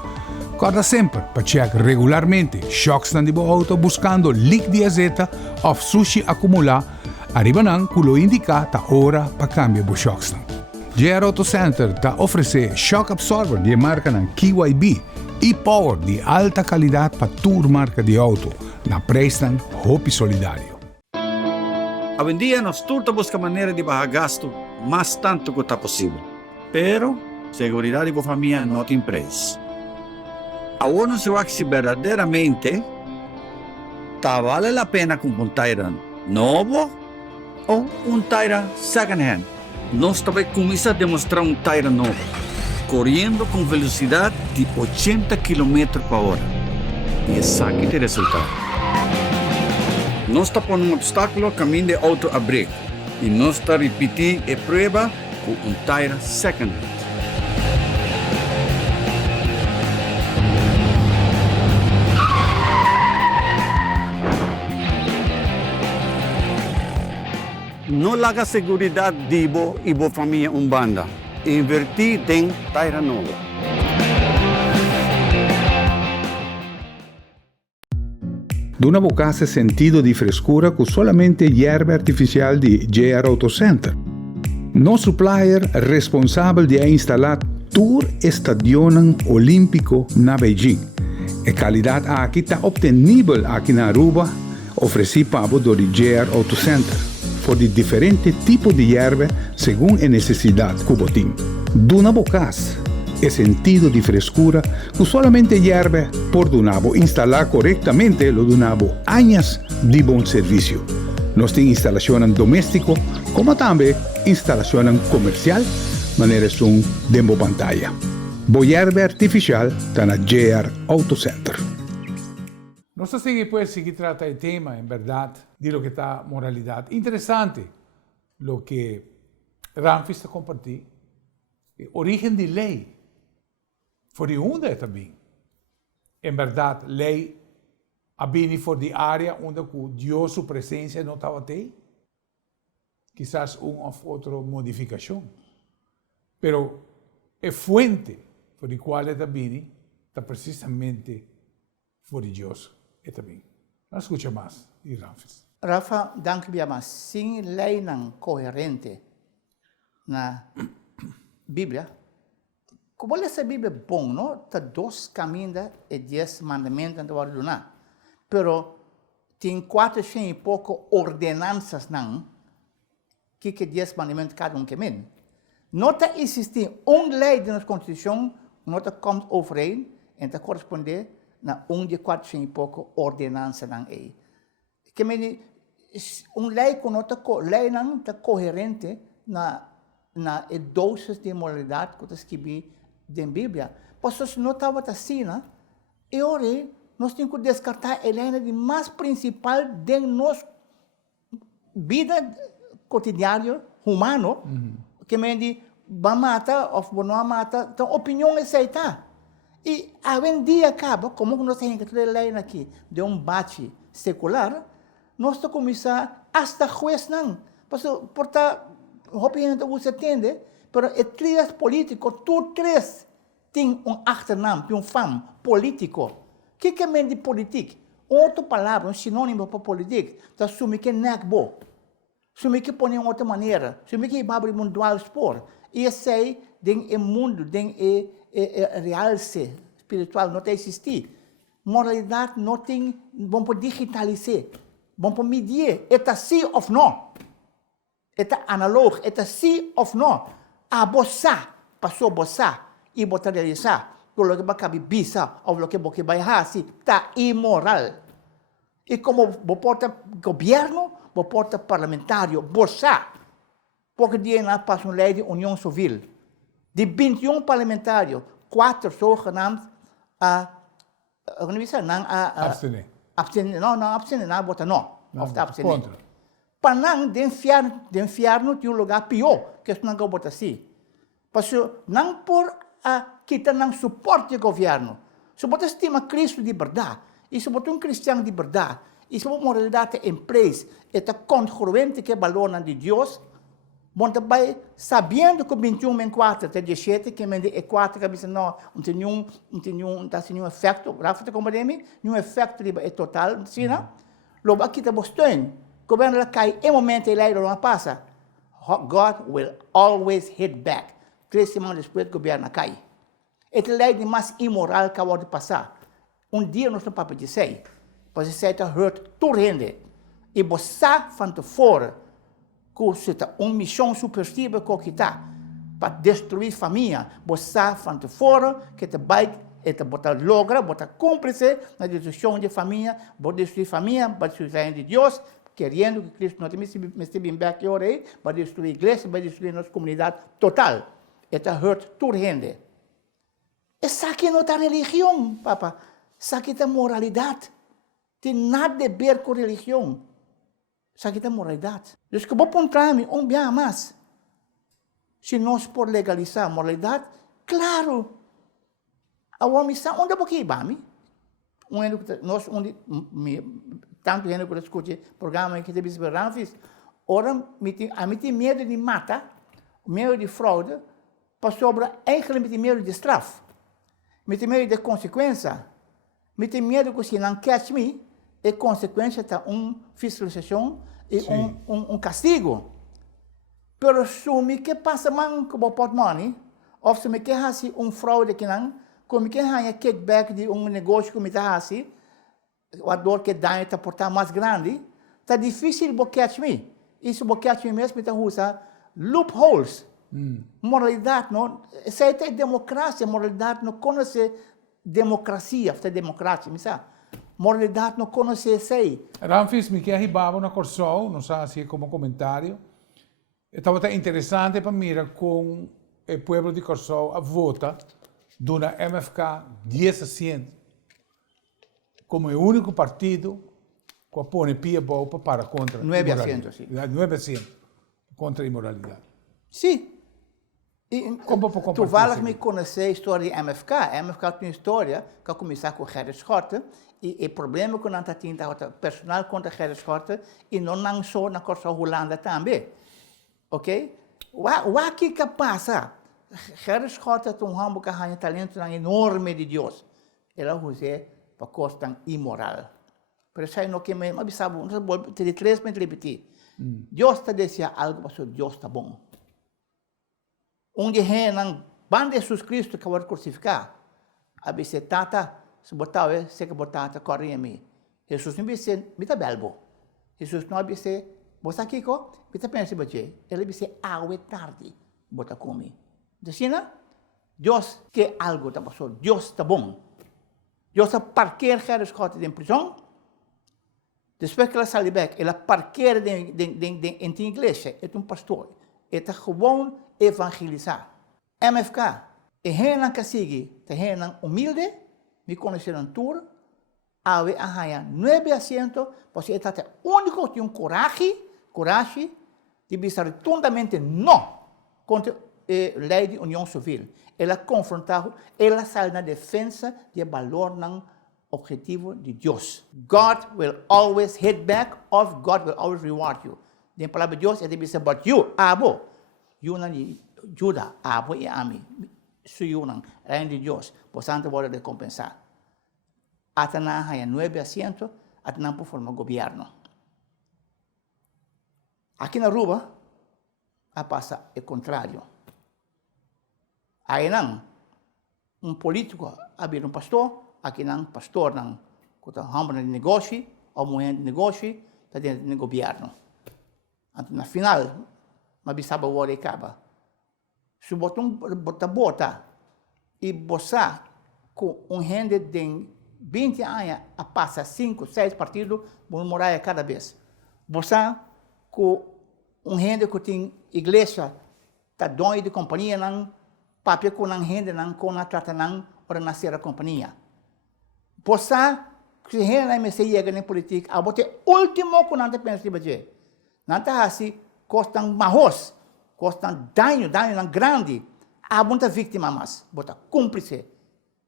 Guarda sempre para checar regularmente shocks de auto buscando leak de azeta ou sushi acumular. Arriba não que lo indica tá hora para cambiar o shocks. JR Auto Center está oferecendo shock absorber de marca KYB e power de alta qualidade para toda marca de auto, na preço Hopi Solidário. Hoy en día nos turta busca manera de bajar gasto más tanto que está posible. Pero seguridad de familia no tiene precio. Ahora no se va a si verdaderamente vale la pena comprar un Tayran nuevo o un Tayran second hand. Nós também começamos a demonstrar um Tayran novo, correndo com velocidade de 80 km/h. E esse aqui tem resultado. Nós está por um obstáculo caminho de auto a break. E nós está repetindo a prova com um Tayran second hand. no laga seguridad dibo ibo familia umbanda. Invertir en Taira Nova. D'una bocassa sentido di frescura con solamente hierba artificial di JR Auto Center. No supplier responsabile di installare Tour Stadion Olimpico na Beijing. E qualità aqui está obtenibile aqui na Aruba, oferecida do JR Auto Center, por de diferentes tipos de hierba según a necessidade cubotín. D'una bocassa e sentido di frescura con solamente hierba por Dunabo instalar correctamente lo Dunabo años de buen servicio. Nos tiene instalación doméstico como también instalación comercial, manera son demo pantalla. Bo hierba artificial está na JR Auto Center. Nós seguimos pues seguir trata el tema, en verdad, de lo que está moralidad. Interesante lo que Ramfis te compartió. Origen de ley. Voor die honden também. En verdad, lei abini voor die área onde Dios su presencia no estaba ahí. Quizás una of otra modificación. Pero el fuente por el cual abini está precisamente por Dios também. No escucha más, y Ramfis. Rafa, dank je mas. Sin lei nan coherente na Bíblia. Como essa Bíblia é bom, não? Tá 2 caminhos e 10 mandamentos do Arduná. Pero tem 400 e pouco ordenanças não, que 10 mandamentos cada quemen. Não tá existir lei da nossa Constituição, não tá como overeen e tá corresponder na de 400 e pouco ordenanças não é. Que me lei que não tá lei não tá coerente na doses de moralidade que está escrito da Bíblia. Porque se não estava assim, e ora, nós temos que descartar a lei de mais principal de nossa vida cotidiana humana, que me diz, vai matar ou não matar, então opinião é aceitar. E a dia acaba, como nós temos que ter lei aqui, de bate secular, nós temos que começar hasta juez não. Porque obviamente você entende, mas os 3 políticos, tu 3 têm achternaam, fam político. O que é de política? Outra palavra, sinônimo para política, está assumir que não é bom. Assumir que põe outra maneira, assumir que vai abrir um dual sport. E esse aí, o mundo, o realce espiritual não tem existir. Moralidade não tem, vamos digitalizar, vamos medir, é sim ou não. É analógico, é sim ou não. A bossa, passou a bossa, e botar realizar, o que vai caber bisa, ou o que vai fazer, está imoral. E como o porta governo, o porta parlamentário, bossa, porque dia nós passa uma lei de união civil. De 21 parlamentários, 4 são genaamd Abstener. Abstener, não, abstener, não, bota não. Abstener. Contra. Para não de inferno tem lugar pior, que não bota assim. Porque não por quitar não suporte o governo. Se você estima Cristo de verdade, e se você cristiano de verdade, e se você moralidade em place, é congruente que valor de Deus, você vai sabendo que 21/4 até 17, que é 4, que não tem nenhum efeito, Rafa, como demi, nenhum efeito é total, assim, não? Logo aqui está bostando, o governo cai em momento e lá não passa. God will always hit back. 3 semanas depois o governo cai. Essa lei de mais imoral que pode passar. Dia nós não podemos dizer, porque você está hurt tudo rende. E você van tevoren que você está missão superstiva que está para destruir a família. Você van tevoren que te vai botar logra, botar cúmplice na destruição de família, botar destruir a família, para destruir de Deus, querendo que Cristo não tenha me bem aqui aí, para destruir a igreja, para destruir a nossa comunidade total. Está hurt tudo rende. Isso aqui não está religião, papa. Isso aqui está moralidade. Tem nada a ver com religião. Isso aqui está moralidade. Então, que vou apontar-me bem mais. Se nós por legalizar moralidade, claro. A homem está onde eu quero ir, nós onde tanto gente que escute programa que teve esperanças, Ora, a mim tem medo de matar, medo de fraude, para sobra eigenlijk met medo de straf. Met medo de consequência. Met medo que se não catch me, é consequência tá fiscalização e castigo. Pero se me que passa man com o portmoney, ou se me que hasi fraude que não, como que há kickback de negócio que me tá hasi, o dor que dá está portar mais grande, tá difícil bo catch me. Isso bo catch me mesmo tá usa loopholes. Moralidade não, se é democracia, moralidade não conhece democracia, é democracia, sabe? Moralidade não conhece sei. Ramfis, me que arribava na Corsol, não sei se como comentário. Estava interessante para mim com o povo de Corsol a vota de uma MFK 10 asientos como o único partido que põe pia boa para contra 9 asientos, sim. 9 asientos contra a imoralidade. Sim. Tu vais me assim? conhecer a história de MFK. MFK tem uma história que começou com Gerrit Schotten e o problema que nós temos é personal contra Gerrit Schotten e não só na Corsol Holanda também. Ok? O que passa? Gerrit Schotten tem um talento enorme de Deus. Ele usa para coisa imoral. Por isso, não que me sabe, não sei, 3 vezes repetir. Deus está dizendo algo para Deus está bom. Onde não banda Jesus Cristo que vai crucificar, a você tata se botar se que botar corre em mim. Jesus não disse me tá belbo. Jesus não disse você aqui co, me tá pensa bache. Ele disse é tarde botar comi. Dizina Deus que algo tá passou. Deus está bom. Deus está parquear Gerrit Schotten em prisão. Depois que ela sai back, ela parqueia em a igreja. É pastor. Ele gewoon evangelizar. MFK, é renan que sigue, é renan humilde, me conheceram tudo, a 9 asientos, porque ele é o único que tem coragem de dizer rotundamente não contra a lei de união civil. Ela confrontava, ela sai na defesa do valor não objetivo de Deus. God will always hit back, or God will always reward you. A palavra de Deus é dizer, but you, abo, you não ajuda, abo e ami, se you não, reino de Deus, portanto, pode recompensar. Até na há 9 asientos, até não por forma governo. Aqui na Aruba, a passa o contrário. Aí não, político, havia pastor, aqui não, pastor não, que está ramo de negócio, ou mulher de negócio, está dentro do governo. Então, na final, mas sabe o que acaba. Se bota e botar com gente de 20 anos a passar 5, 6 partidos, vão morar cada vez. Botar com gente que tem igreja, está dono de companhia, não, papel com gente, não, com a trata, não, para nascer a companhia. Botar que a gente não chega na política, a botar último que não pensa de fazer. Não está assim, costam marros, costam dano grande. Há muita vítima, mas bota cúmplice.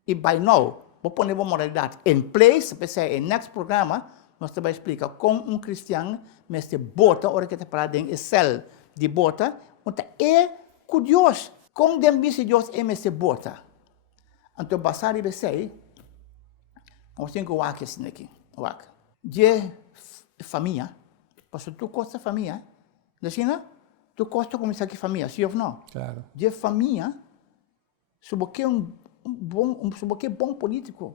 E by now, vou pôr a moralidade em place, pensar no next programa, nós também explicar como cristiano, mas se bota, hora que está parado em céu de bota, então é curioso, como deve Deus é mas se bota. Então, basar e pensar, nós temos que waka assim aqui, waka. De família, porque tu gosta de família, não tu gosta de começar com família, sim ou não? Claro. De família, se você é bom político,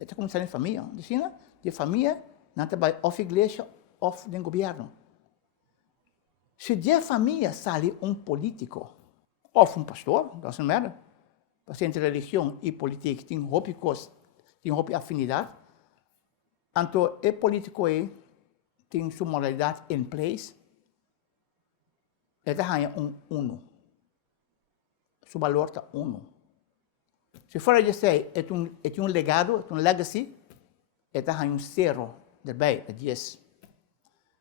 é começar em família, não? De família, não trabalha ou igreja ou no governo. Se de família sai político, ou pastor, não merda, porque entre religião e política tem roupa afinidade, então o político tem sua moralidade em place, ele tem uno. Seu valor está uno. Se for de ser, é legado, é legacy, ele tem 0, também, é 10.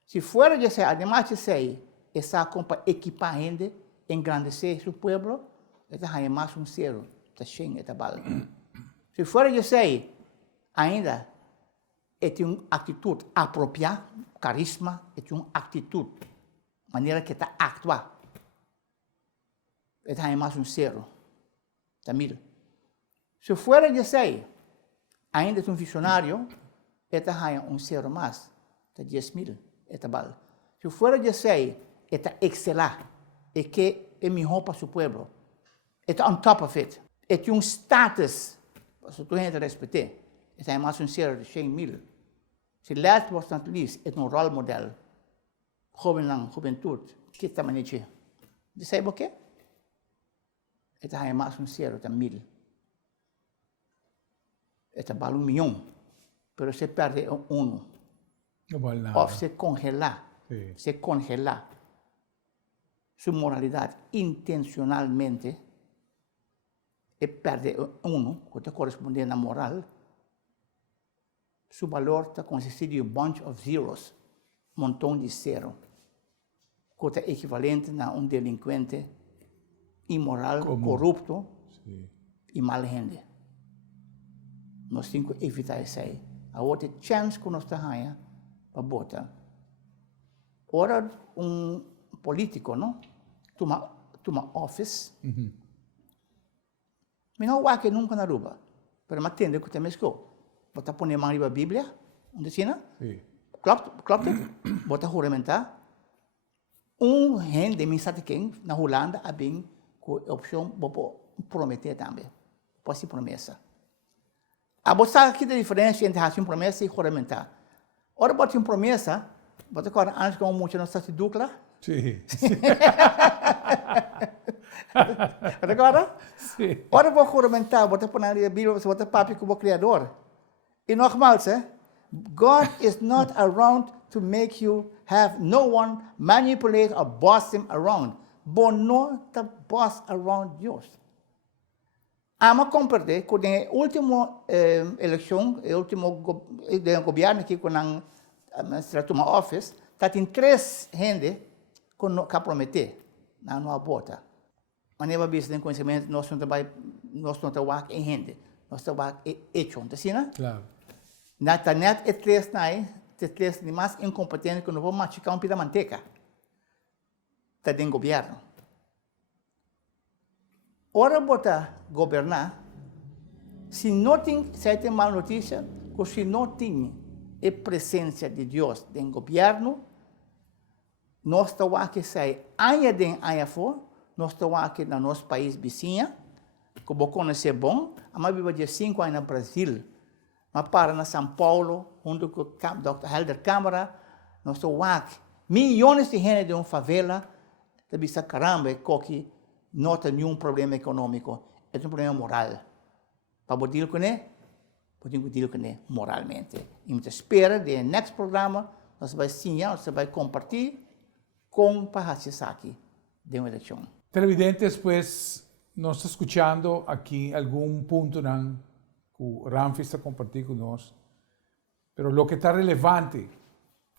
Se for de ser, además de ser, essa para equipar a gente, engrandecer seu povo, ele tem mais 0, está cheio, está bala. Se for de ser, ainda, é uma atitude apropriada, carisma, é uma atitude maneira que está actuar. Está em mais 0, está 1000. Se fora de 6, ainda é visionário, está em 0 mais, está 10.000, está bal. Se fora de 6, está excelar, é que é melhor para o povo. Está on top of it. É um status, se tu gente respeitar, está em mais 0 de 100.000. Se last but not least, é um role model. Juventude, que está manejando. De sabe o quê? Está em mais 0, está 1000. Está vale 1 milhão, mas você perde 1. Não vale nada. Ou você congelar, Sim. você congelar sua moralidade intencionalmente e perde 1, que está correspondendo à moral, seu valor está consistido de bunch of zeros, montão de 0, que está equivalente a delinquente imoral, corrupto e mal gente. Nós temos que evitar isso aí. A outra chance que nós temos para botar. Ora, político, não? Toma office. Mas não há que nunca na rua. Pero me atende que tem escola. Bota pôr a mão na Bíblia, onde ensina? Sim. Klopt. Bota juramentar. Gente, me sabe quem, na Holanda, há bem com a opção de prometer também. Pode ser promessa. A você aqui a diferença entre fazer uma promessa e juramentar. Ora, bota uma promessa, bota agora, antes que eu mude nossa dupla. Sim. Agora? Sim. Ora, vou juramentar, bota pôr na Bíblia, você bota papo com o Criador. E normal, God is not around to make you have no one manipulate or boss him around. But not the boss around Deus. Ama compreender que na última eleição, o último governo aqui com a toma office, tem 3 gente que prometer na nova bota. Mas não é business conhecimento, nós não trabalhamos em gente, nós trabalhamos em hecho, tá certo? Claro. Na internet é 3 mais incompetentes que não vão machucar um pita manteca. Está dentro do governo. Ora, botar governar, se não tem certa má notícia, ou se não tem a presença de Deus dentro do governo, nós estamos aqui sair ainda dentro, ainda fora, nós estamos aqui no nosso país vizinho, que vou conhecer bom, mas vivo de 5 anos no Brasil, mas para na São Paulo, junto com o Dr. Helder Câmara, nós estamos aqui, milhões de gente de uma favela, de bisa caramba, que não tem nenhum problema econômico, é um problema moral. Para poder com ele, podemos dizer com ele moralmente. E me espera do next programa, nós vamos ensinar, nós vamos compartilhar com para aqui de uma eleição. Televidentes, pues, nós estamos escuchando aqui algum ponto que o Ramfi está compartindo conosco, pero lo que está relevante,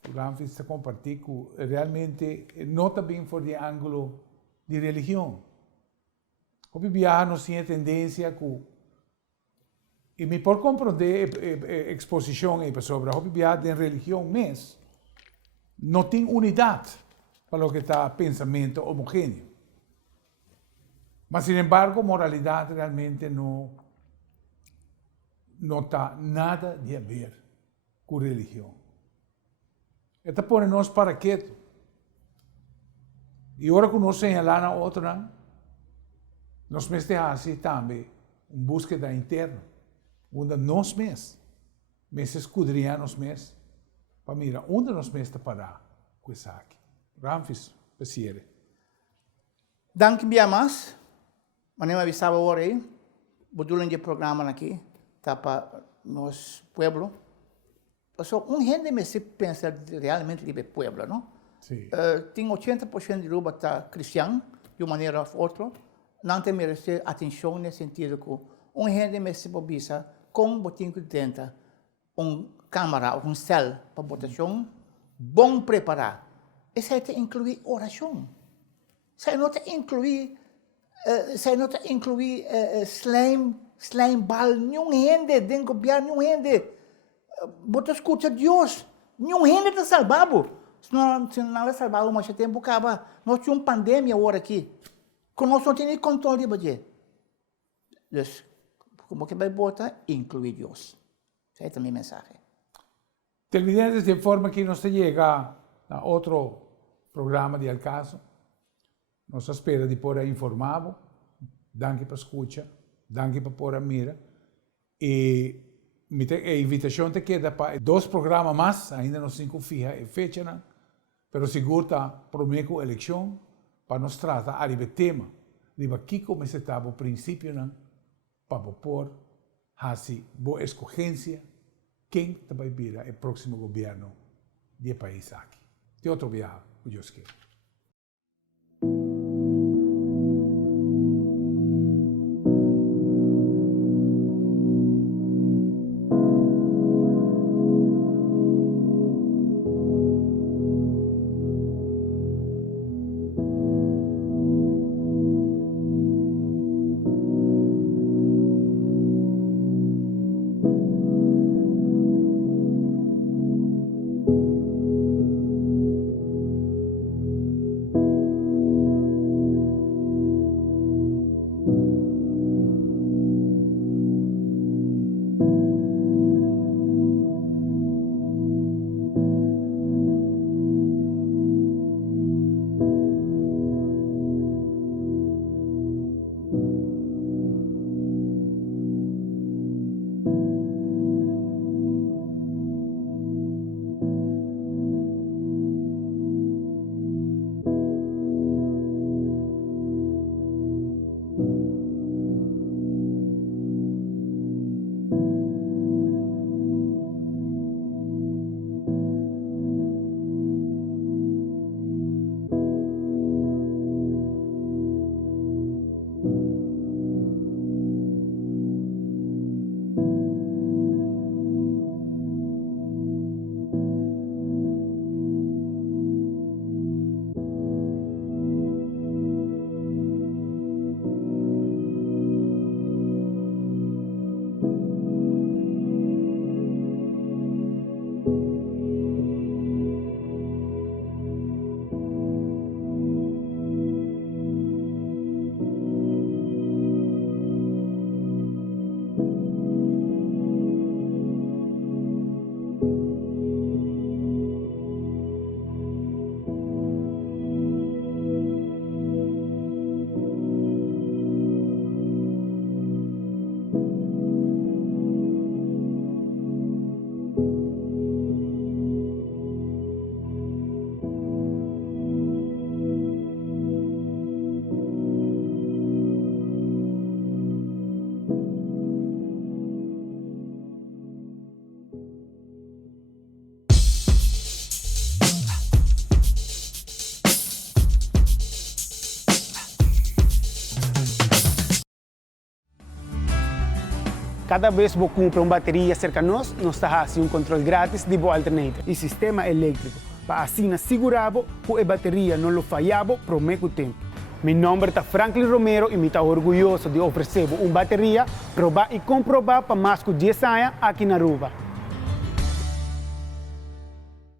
o Ramfi está compartindo, realmente não também por de ângulo de religião. O viajar não tem tendência que e me por compreender exposição aí sobre o viajar de religião mesmo, não tem unidade para o que está pensamento homogêneo. Mas, sin embargo, moralidade realmente não está nada de a ver com religião. Esta põe nós para quieto. E agora que nós señalamos a outra, nós mesmos assim também uma búsqueda interna, onde nós mesmos escudriamos mesmos para mirar onde nós mesmos está parar com isso aqui. Ramfis, paciere. Dank bem mais. Mas não avisava agora aí, durante o programa aqui, tá para nosso pueblo. Só gente me se pensa realmente de pueblo, não? Sim. Tem 80% de Aruba tá cristão, de uma maneira ou outra. Não tem merece atenção nesse sentido que gente me se bobisa com botinho de dentro, câmara, cel para votação, bom preparar. Isso aí tem incluir oração. Isso aí não tem incluir slime bal, nenhum gente dentro do governo, nenhum gente. Bota escuta Deus, nenhum gente está salvado. Se não salvar mais tempo, acaba. Nós tínhamos pandemia agora aqui. Com nós não temos controle de budget. Então, como que vai botar? Incluir Deus. Essa é a minha mensagem. Televidentes, de forma que nos llega a outro programa de Alcaso. Nos espera de por informado. Danke para escucha. Danke para por mira. E a invitação te queda para 2 programas mais. Ainda não se confia a fecha, né? Pero seguro está prometo eleição para nos tratar a tema. De aqui começa o princípio, né? Para pôr assim boa escolhência quem vai vir o próximo governo do país aqui. De outro viagem, o Deus quer. Cada vez que compra uma bateria cerca de nós está fazendo controle grátis de boa alternativa e sistema elétrico, para assim assegurar que a bateria não falhava por muito tempo. Meu nome é Franklin Romero e me estou orgulhoso de oferecer uma bateria provar e comprovar para mais de 10 anos aqui na Aruba.